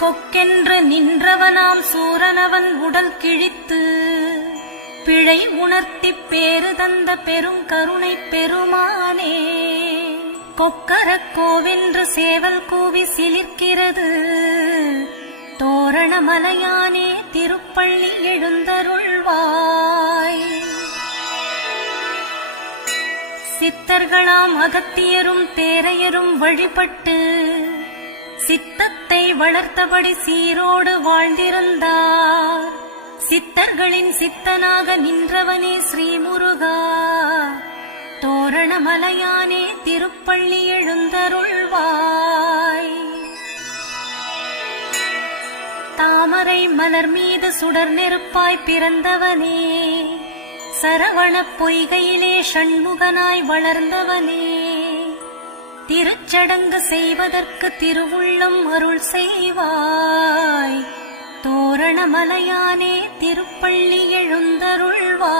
கொக்கென்று நின்றவனாம் சூரனவன் உடல் கிழித்து பிழை உணர்த்திப் பேறு தந்த பெருங்கருணை பெருமானே. கொக்கரக் கோவென்று சேவல் கூவி சிலிர்க்கிறது தோரணமலையானே திருப்பள்ளி எழுந்தருள்வாய். சித்தர்களாம் அகத்தியரும் தேரையரும் வழிபட்டு சித்தத்தை வளர்த்தபடி சீரோடு வாழ்ந்திருந்தார். சித்தர்களின் சித்தனாக நின்றவனே ஸ்ரீமுருகா, தோரணமலையானே திருப்பள்ளி எழுந்தருள்வாய். தாமரை மலர் மீது சுடர் நெருப்பாய் பிறந்தவனே, சரவணப் பொய்கையிலே ஷண்முகனாய் வளர்ந்தவனே, திருச்சடங்கு செய்வதற்கு திருவுள்ளம் அருள் செய்வாய். தோரணமலையானே திருப்பள்ளி எழுந்தருள்வாய்.